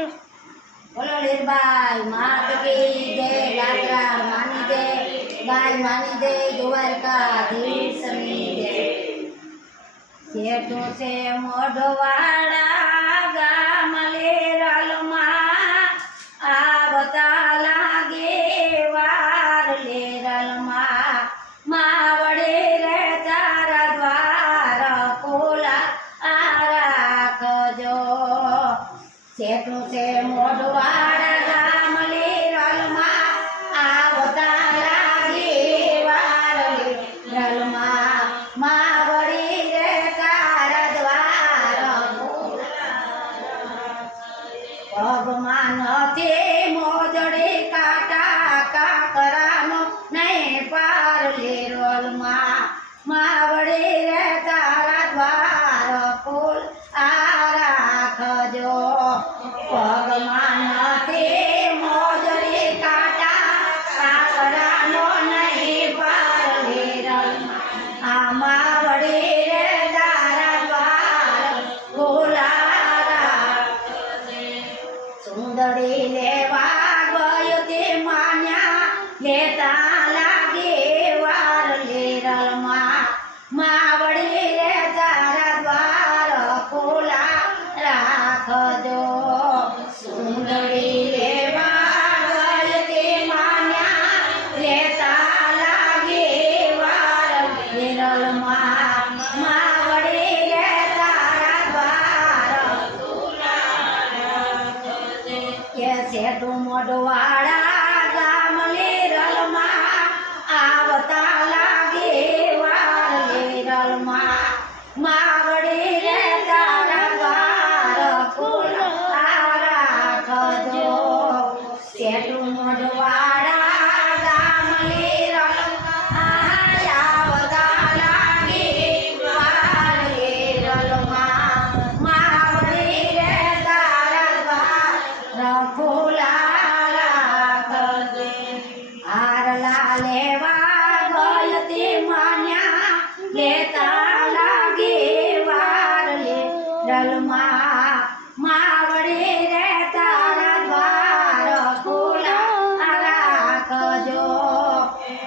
હાલો બોલો લીરબાઈ માત કી જય ગાત્રા માની દે ગાય માની દે દ્વારકાધીશની જય શેઠું છે મોઢવાડા ગામ લેરલમાં આવતા લાગે વાર લેરલમાં માવડે રે તારા દ્વાર ખોલા આ રાખજો શેઠું છે મોઢવાડા ગામ લેરલમાં આવતા લાગે વાર લેરલમાં માવડી રે તારા દ્વાર ભગવાન તે મોજડે કાટા કાકરાનો નહીં પાર લેરલમાં માવડે રે તારા દ્વાર ખોલ આ રાખજો ભગવાન તે મોજડે કાટા કાકરાનો નહીં પાર લેરલમાં આ માવડે રે તારા દ્વાર ખોલા રાખજે સુંદરી લેવા ગયો તે માન્યા લેતા લાગે વાર લેરલમાં માવડી રે તારા દ્વાર ખોલા રાખજો સુંદરી લેવા ગયો તે માન્યા લેતા લાગે વાર લેરલમાં માવડી રે તારા દ્વાર કે શેઠું મોઢવાડા ગામ લેરલમાં આવતા લાગે વાર લેરલમાં માવડી રે તારા દ્વાર ખોલા રાખજો શેઠું મોઢવાડા ગામ લેરલમાં આવતા લાગે વાર લેરલમાં માવડી રે તારા દ્વાર ખોલા રાખજે હારલા લેવા ગયો તે માન્યા લેતા લાગે વાર લેરલમાં માવડી રે તારા દ્વાર ખોલા રાખજો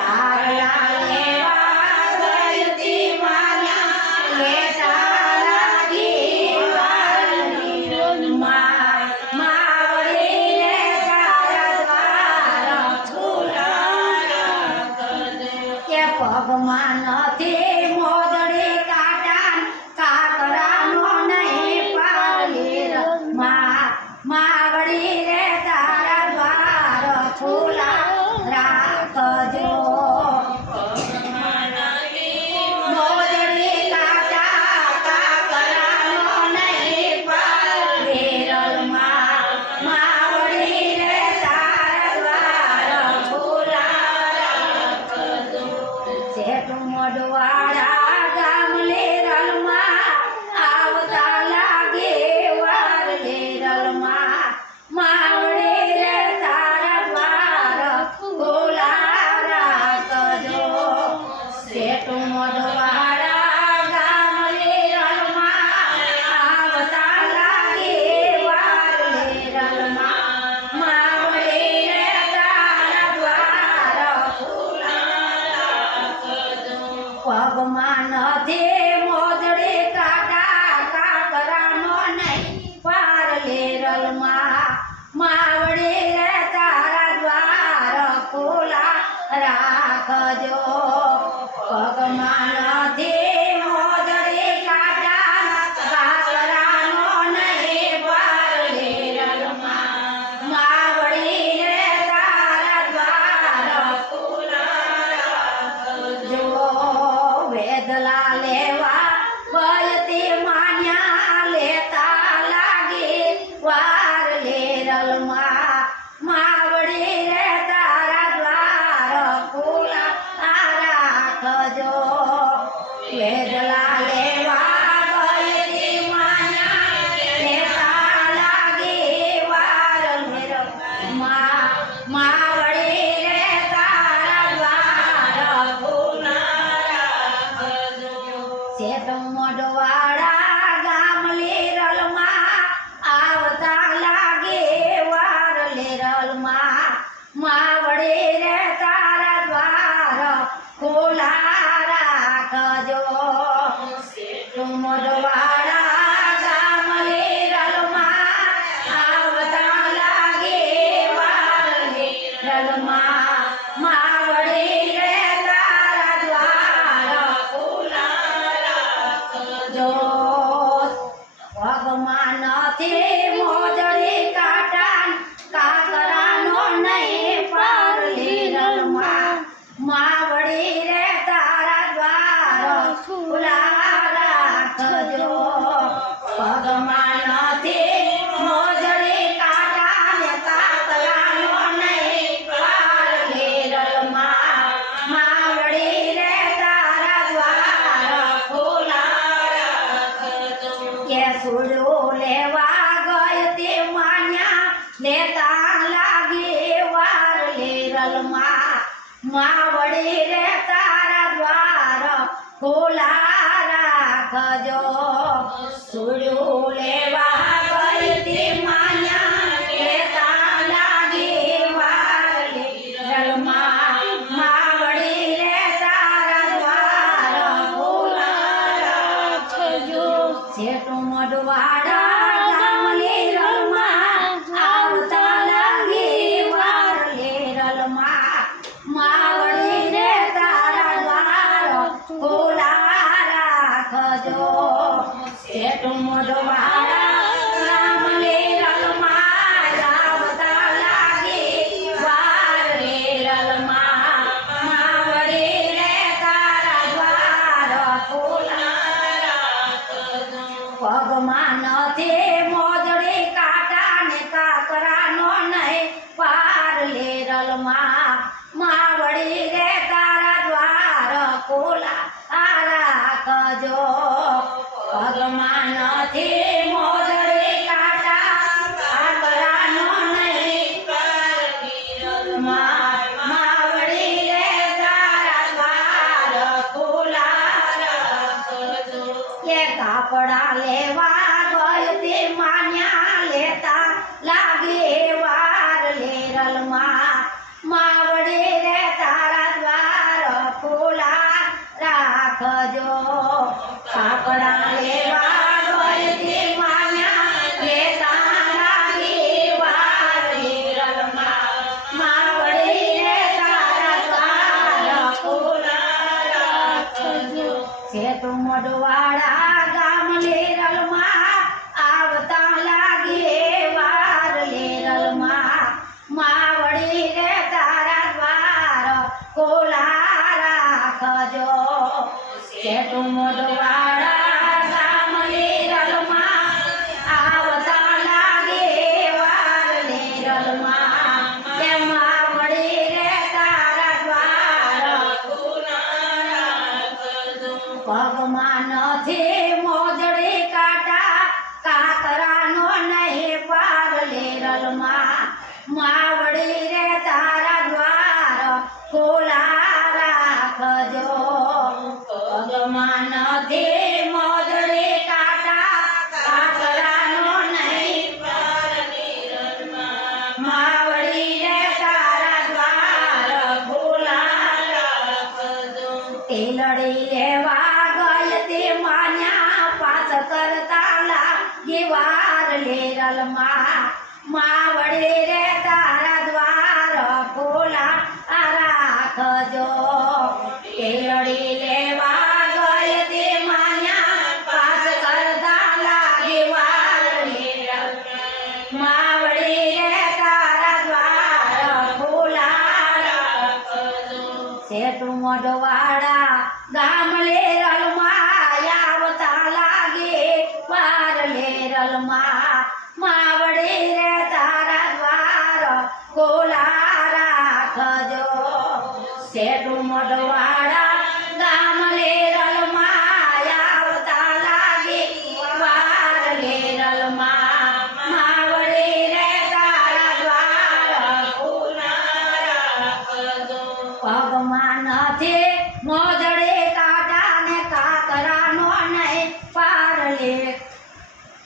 હારલા લેવા ગયો તે માન્યા લેતા લાગે વાર લેરલમાં માવડી રે તારા દ્વાર ખોલા રાખજે કે ભગવાન તે મોજડે કાટા કાકરાનો નહીં પાર લેરલમાં માવડી રે તારા દ્વાર ખોલા રાખજો મોજડે કાટા કાકરાનો નહીં પાર લેરલમાં માવડી રે તારા દ્વાર ખોલા રાખજો શેઠું મોઢવાડા ગામ લેરલમાં આવતા લાગે વાર લેરલમાં માવડી રે તારા દ્વાર ખોલા રાખજો શેઠું મોઢવાડા ગામ લેરલમાં આવતા લાગે વાર લેરલમાં માવડી રે તારા દ્વાર ખોલા ભગવાન તે મોજડે કાટા કાકરાનો નહીં પાર લેરલમાં માવડી રે તારા દ્વાર ખોલા રાખજો ભગવાન તે મોજડે કાટા કાકરાનો નહીં પાર લેરલમાં માવડી રે તારા દ્વાર ખોલા રાખજો વેદલા લેવા ગયો તે માન્યા લેતા લાગે વાર લેરલમાં માવડી રે તારા દ્વાર ખોલા રાખજો લેતા લાગે વાર લેરલમાં માવડી રે તારા દ્વાર ખોલા રાખજો સુર્યું લેવા ગઈ તે માન્યા લેતા લાગે વાર લેરલમાં માવડી રે તારા દ્વાર ખોલા રાખજો જેટલું મઢવાડા ગામ લેરલમાં આવતા લાગે વાર લેરલમાં માવડી રે તારા દ્વાર ખોલા રાખજો જેટલું મઢવાડા ગામ લેરલમાં આવતા લાગે વાર લેરલમાં માવડી રે તારા દ્વાર ખોલા પગમાં નથી મોજડી કાંટા ને કાકરાનો નહીં પાર લેરલમાં માવડી રે તારા દ્વાર ખોલા રાખજો પગમાં નથી મોજડી કાંટા કાકરાનો નહીં પાર લેરલમાં માવડી રે તારા દ્વાર ખોલા રાખજો એ કાપડા લેવા ગયો તે માન્યા લેતા લાગે વાર લેરલમાં માવડી રે તારા દ્વાર ખોલા રાખજો કાપડા લેવા ગયો તે માન્યા લેતા લાગે વાર લેરલમાં માવડી રે તારા દ્વાર ખોલા રાખજો જેટલું મઢવાડા ગામ લેરલમાં આવતા લાગે વાર લેરલમાં માવડી રે તારા દ્વાર ખોલા રાખજો જેટલું મઢવાડા ગામ લેરલમાં આવતા લાગે વાર લેરલમાં એ માવડી રે તારા દ્વાર પગમાં નથી મોજડી કાંટા કાકરાનો નહીં પાર લેરલમાં માવડી રે તારા દ્વાર ખોલા રાખજો પગમાં નથી મોજડી કાંટા કાકરાનો નહીં પાર લેરલમાં માવડી રે તારા દ્વાર ખોલા રાખજો તેલડી લેવા ગઈ તે માન્યા પાસ કરતા લાગે વાર લેરલમાં માવડી રે તારા દ્વાર ખોલા રાખજો તેલડી લેવા ગઈ તે માન્યા પાસ કરતા લાગે વાર લેરલમાં માવડી રે તારા દ્વાર ખોલા રાખજો જેટલું મઢવાડા ગામ લેરલમાં આવતા લાગે વાર લેરલમાં માવડી રે તારા દ્વાર ખોલા રાખજો જેટલું મઢવાડા ગામ લેરલમાં આવતા લાગે વાર લેરલમાં માવડી રે તારા દ્વાર ખોલા રાખજો પગમાં નથી મોજડી કાંટા ને કાકરાનો નહીં પાર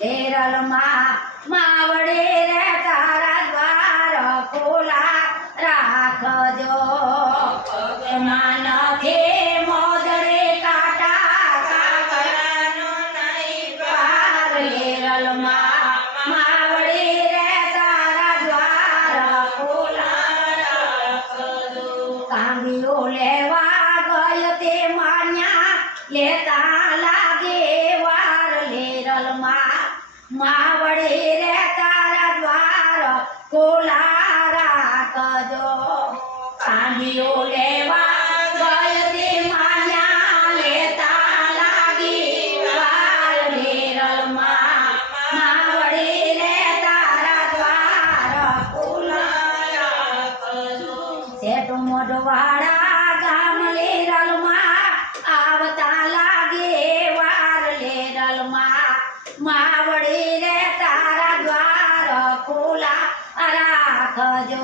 લેરલમાં માવડી રે તારા દ્વાર ખોલા રાખજો પગમાં નથી મોજડી કાંટા કાકરાનો નહીં પાર લેરલમાં માવડી રે તારા દ્વાર ખોલા રાખજો કાંગીઓ લેવા ગયો તે માન્યા લેતા લાગે વાર લેરલમાં માવડી રે તારા દ્વાર ખોલા રાખજો કાંગીઓ લેવા ગયો તે માન્યા લેતા લાગે વાર લેરલમાં માવડી રે તારા દ્વાર ખોલા રાખજો જેટલું મઢવાડા ગામ લેરલમાં આવતા લાગે વાર લેરલમાં માવડી રે તારા દ્વાર ખોલા રાખજો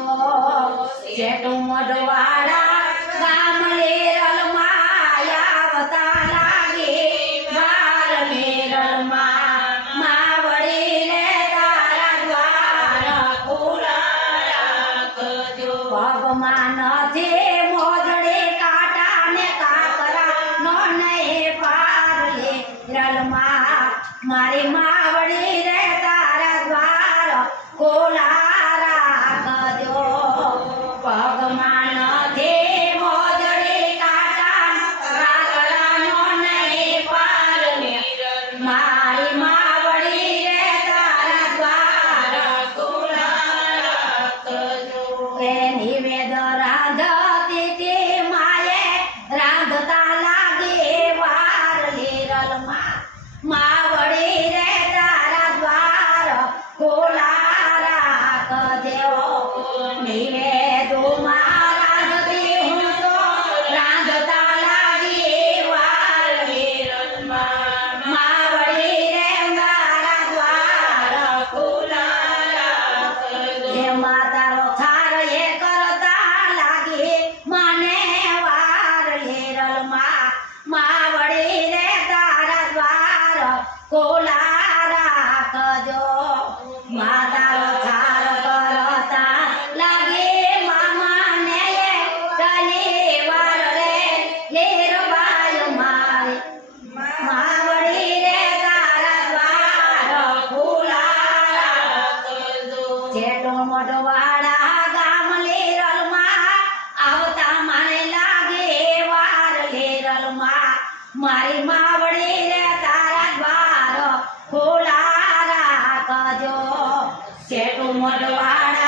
જેટું મોઢવાડા ગામ લેરલમાં આવતા લાગે વાર લેરલમાં માવડી રે તારા દ્વાર ખુલ્લા રાખજો પગમાં નથી મોજડે કાંટા ને કાકરા નો નહીં પાર લેરલમાં મારી માવડી રે તારા દ્વાર ખુલ્લા રાખજો પગમાં નથી મોજડી કાંટા કાકરાનો નહીં પાર મારી માવડી રે તારા દ્વાર ખુલ્લા રાખજો એ નિવેદ રાંધતી તે માએ રાંધતા લાગે વાર લેરલમાં માવડી રે તારા દ્વાર ખુલ્લા રાખજો નિવેદોમાં રાંધતી હું તો રાંધતા લાગી વાર લેરલમાં માવડી રે મારા દ્વાર ખુલ્લા રાખજો એમાં તારો થાર એ કરતા લાગી મને વાર લેરલમાં માવડી રે તારા દ્વાર ખુલ્લા રાખજો માતારો થાર કરતા લાગે મામાને તલી વાર રે લેરબાઈ મારી માવડી રે તારા દ્વાર ખુલ્લા રાખજો જેટો મોઢવાડા ગામ લેરલમાં આવતા મને લાગે વાર લેરલમાં મારી માવડી રે તારા દ્વાર ખુલ્લા રાખજો જેટું મોઢવાડા